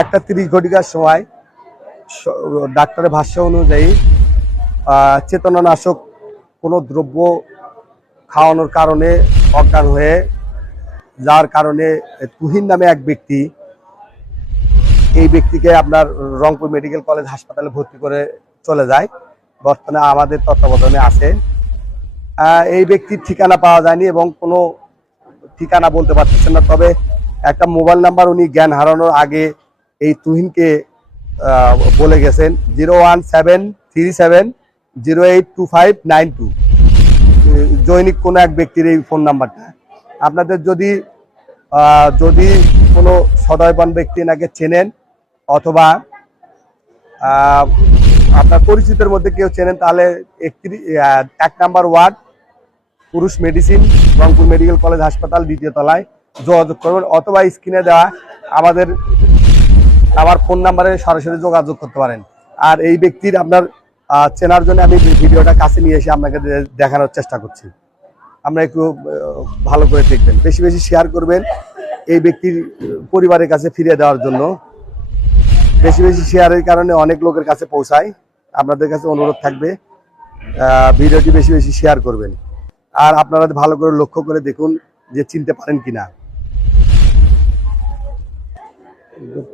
একটা তিরিশ ঘটিকার সময় ডাক্তারের ভাষ্য অনুযায়ী চেতনানাশক কোনো দ্রব্য খাওয়ানোর কারণে অজ্ঞান হয়ে, যার কারণে তুহিন নামে এক ব্যক্তি, এই ব্যক্তিকে আপনার রংপুর মেডিকেল কলেজ হাসপাতালে ভর্তি করে চলে যায়। বর্তমানে আমাদের তত্ত্বাবধানে আছে। এই ব্যক্তির ঠিকানা পাওয়া যায়নি এবং কোনো ঠিকানা বলতে পারতেছেন না। তবে একটা মোবাইল নাম্বার উনি জ্ঞান হারানোর আগে এই তুহিনকে বলে গেছেন zero one seven three seven zero eight two five nine two. জৈনিক কোনো এক ব্যক্তির এই ফোন নাম্বারটা। আপনাদের যদি যদি কোনো সদয়বান ব্যক্তি এনাকে চেনেন অথবা আপনার পরিচিতের মধ্যে কেউ চেনেন, তাহলে একত্রিশ এক নাম্বার ওয়ার্ড, পুরুষ মেডিসিন, রংপুর মেডিকেল কলেজ হাসপাতাল, দ্বিতীয় তলায় যোগাযোগ করবেন অথবা স্ক্রিনে দেওয়া আমাদের আমার ফোন নাম্বারে সরাসরি যোগাযোগ করতে পারেন। আর এই ব্যক্তির আপনার চেনার জন্য আমি ভিডিওটা কাছে নিয়ে এসে আপনাকে দেখানোর চেষ্টা করছি। আমরা একটু ভালো করে দেখবেন। বেশি বেশি শেয়ার করবেন এই ব্যক্তির পরিবারের কাছে ফিরিয়ে দেওয়ার জন্য। বেশি বেশি শেয়ারের কারণে অনেক লোকের কাছে পৌঁছায়। আপনাদের কাছে অনুরোধ থাকবে ভিডিওটি বেশি বেশি শেয়ার করবেন। আর আপনারা ভালো করে লক্ষ্য করে দেখুন যে চিনতে পারেন কিনা।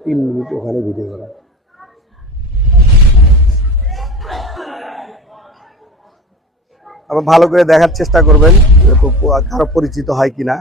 তিন মিনিট ওখানে ভিডিও করা। আবার ভালো করে দেখার চেষ্টা করবেন কারও পরিচিত হয় কিনা।